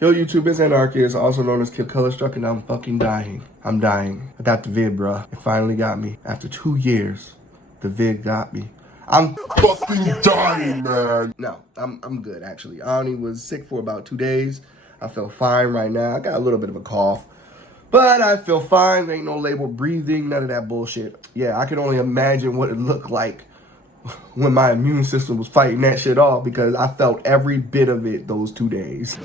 Yo, YouTube, it's Anarchious, also known as Kid Colorstruck, and I'm fucking dying. I'm dying. I got the vid, bruh. It finally got me. After 2 years, the vid got me. I'm fucking dying, man. No, I'm good, actually. I only was sick for about 2 days. I feel fine right now. I got a little bit of a cough, but I feel fine. There ain't no labeled breathing, none of that bullshit. Yeah, I can only imagine what it looked like when my immune system was fighting that shit off, because I felt every bit of it those 2 days.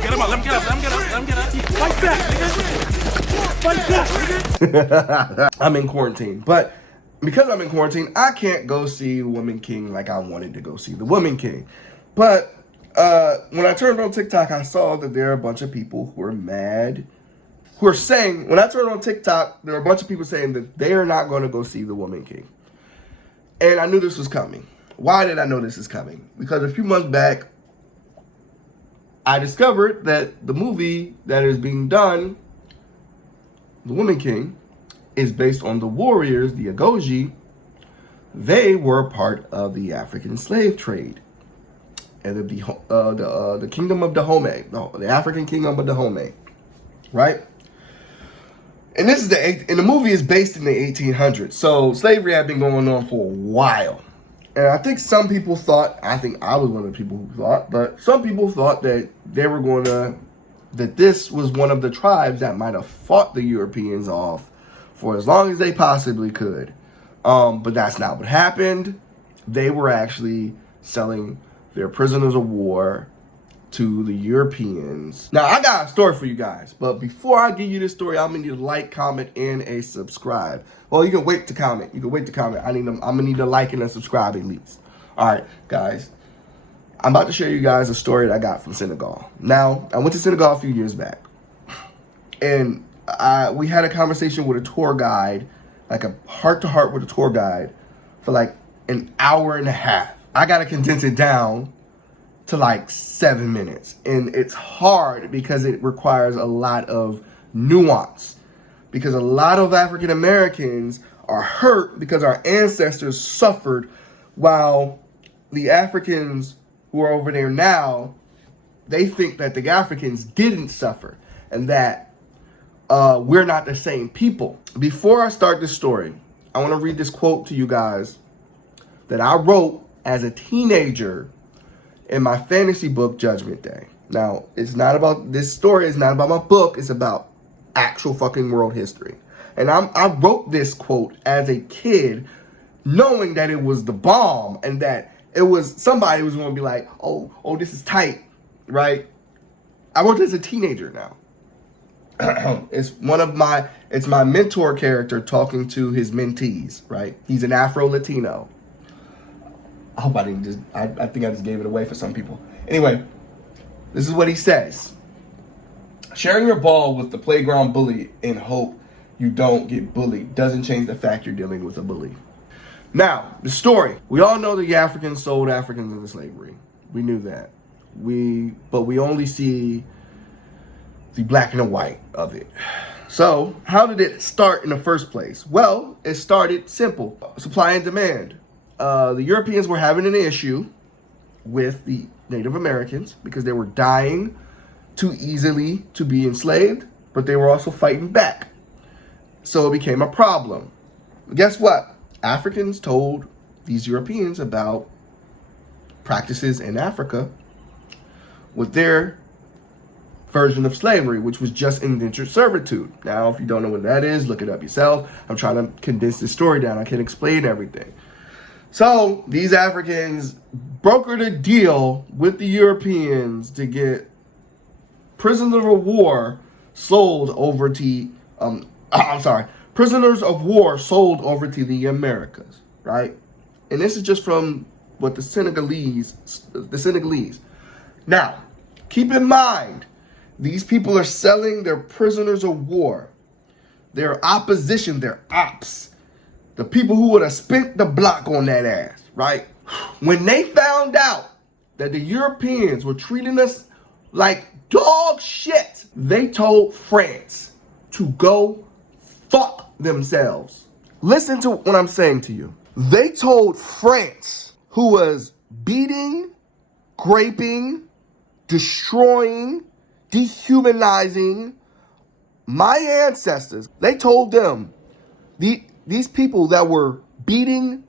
Get him up, let him get up, let him get up, let him get up. Fight back, nigga. Fight back, nigga. I'm in quarantine, but because I'm in quarantine, I can't go see The Woman King like I wanted to go see The Woman King. But when I turned on TikTok, I saw that there are a bunch of people who are mad, who are saying, when I turned on TikTok, there are a bunch of people saying that they are not going to go see The Woman King. And I knew this was coming. Why did I know this is coming? Because a few months back, I discovered that the movie that is being done, The Woman King, is based on the warriors, the Agoji. They were part of the African slave trade and the kingdom of Dahomey, the African kingdom of Dahomey, right? And this is the movie is based in the 1800s, so slavery had been going on for a while. And I think some people thought, I think I was one of the people who thought, but some people thought that that this was one of the tribes that might have fought the Europeans off for as long as they possibly could. But that's not what happened. They were actually selling their prisoners of war to the Europeans. Now, I got a story for you guys, but before I give you this story, I'm gonna need a like, comment, and a subscribe. Well, you can wait to comment. You can wait to comment. I'm gonna need a like and a subscribe at least. All right, guys. I'm about to share you guys a story that I got from Senegal. Now, I went to Senegal a few years back, and we had a conversation with a tour guide, like a heart-to-heart with a tour guide, for like an hour and a half. I gotta condense it down to like 7 minutes. And it's hard because it requires a lot of nuance. Because a lot of African Americans are hurt because our ancestors suffered, while the Africans who are over there now, they think that the Africans didn't suffer and that we're not the same people. Before I start this story, I want to read this quote to you guys that I wrote as a teenager in my fantasy book, Judgment Day. Now, this story is not about my book, it's about actual fucking world history. And I wrote this quote as a kid, knowing that it was the bomb and that it was somebody who was going to be like, oh, this is tight, right? I wrote this as a teenager now. It's my mentor character talking to his mentees, right? He's an Afro-Latino. I hope I didn't I think I just gave it away for some people. Anyway, this is what he says. Sharing your ball with the playground bully in hope you don't get bullied doesn't change the fact you're dealing with a bully. Now, the story. We all know the Africans sold Africans into slavery. We knew that. But we only see the black and the white of it. So, how did it start in the first place? Well, it started simple. Supply and demand. The Europeans were having an issue with the Native Americans because they were dying too easily to be enslaved, but they were also fighting back. So it became a problem. Guess what? Africans told these Europeans about practices in Africa with their version of slavery, which was just indentured servitude. Now, if you don't know what that is, look it up yourself. I'm trying to condense this story down. I can't explain everything. So these Africans brokered a deal with the Europeans to get prisoners of war sold over to, prisoners of war sold over to the Americas, right? And this is just from what the Senegalese. Now, keep in mind, these people are selling their prisoners of war, their opposition, their ops. The people who would have spent the block on that ass, right? When they found out that the Europeans were treating us like dog shit, they told France to go fuck themselves. Listen to what I'm saying to you. They told France, who was beating, raping, destroying, dehumanizing my ancestors. They told them, these people that were beating,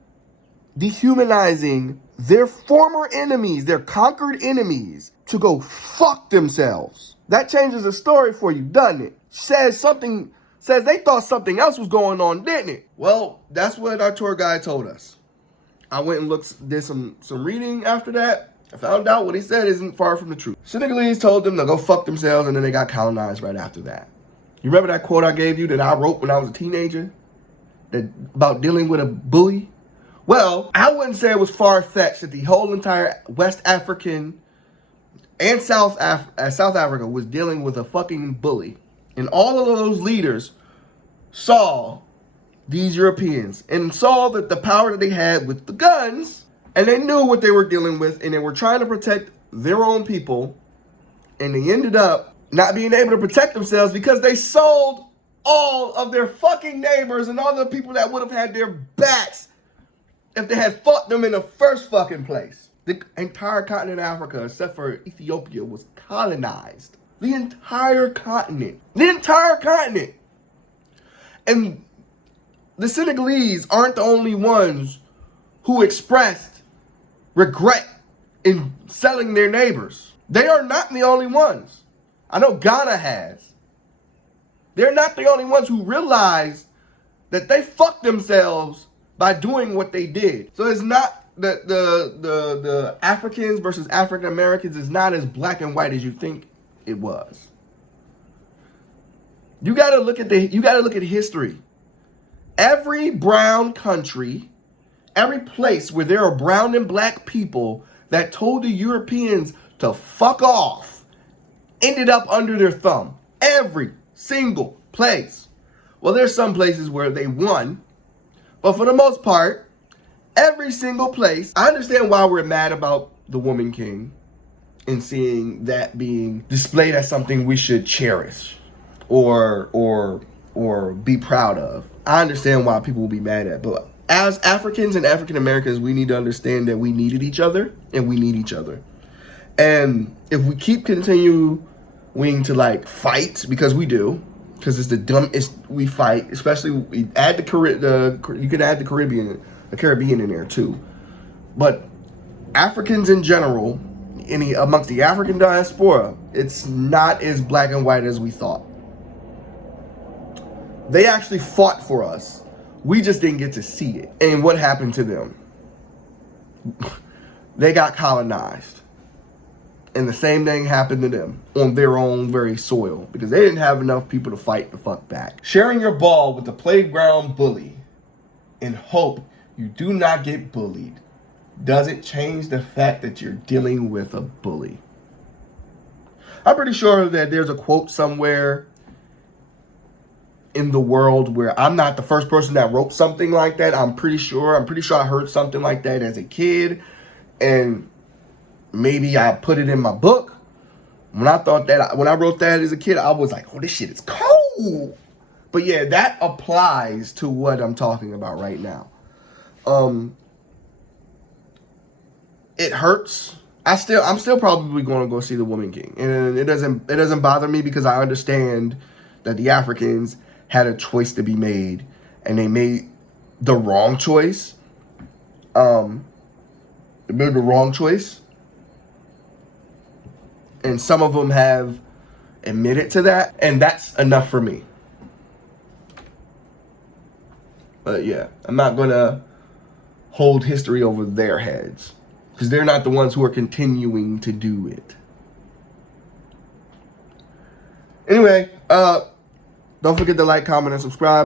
dehumanizing their former enemies, their conquered enemies, to go fuck themselves. That changes the story for you, doesn't it? Says they thought something else was going on, didn't it? Well, that's what our tour guide told us. I went and did some reading after that. I found out what he said isn't far from the truth. Senegalese told them to go fuck themselves, and then they got colonized right after that. You remember that quote I gave you that I wrote when I was a teenager? About dealing with a bully? Well, I wouldn't say it was far-fetched that the whole entire West African and South Africa was dealing with a fucking bully. And all of those leaders saw these Europeans and saw that the power that they had with the guns, and they knew what they were dealing with, and they were trying to protect their own people, and they ended up not being able to protect themselves because they sold all of their fucking neighbors and all the people that would have had their backs if they had fought them in the first fucking place. The entire continent of Africa, except for Ethiopia, was colonized. The entire continent. The entire continent. And the Senegalese aren't the only ones who expressed regret in selling their neighbors. They are not the only ones. I know Ghana has. They're not the only ones who realized that they fucked themselves by doing what they did. So it's not that the Africans versus African Americans is not as black and white as you think it was. You gotta look at history. Every brown country, every place where there are brown and black people that told the Europeans to fuck off ended up under their thumb. Every single place. Well, there's some places where they won, but for the most part, every single place. I understand why we're mad about the Woman King and seeing that being displayed as something we should cherish or be proud of. I understand why people will be mad at, but as Africans and African Americans, we need to understand that we needed each other and we need each other. And if we keep continuing to like fight, because we do, because it's the dumbest, we fight, especially we add you can add the Caribbean in there too. But Africans in general, amongst the African diaspora, it's not as black and white as we thought. They actually fought for us. We just didn't get to see it. And what happened to them? They got colonized. And the same thing happened to them on their own very soil because they didn't have enough people to fight the fuck back. Sharing your ball with the playground bully and hope you do not get bullied doesn't change the fact that you're dealing with a bully. I'm pretty sure that there's a quote somewhere in the world where I'm not the first person that wrote something like that. I'm pretty sure I heard something like that as a kid, and maybe I put it in my book. When I wrote that as a kid, I was like, oh, this shit is cold. But yeah, that applies to what I'm talking about right now. It hurts. I'm still probably going to go see the Woman King. And it doesn't bother me because I understand that the Africans had a choice to be made and they made the wrong choice. They made the wrong choice. And some of them have admitted to that, and that's enough for me. But yeah, I'm not gonna hold history over their heads because they're not the ones who are continuing to do it. Anyway, don't forget to like, comment, and subscribe.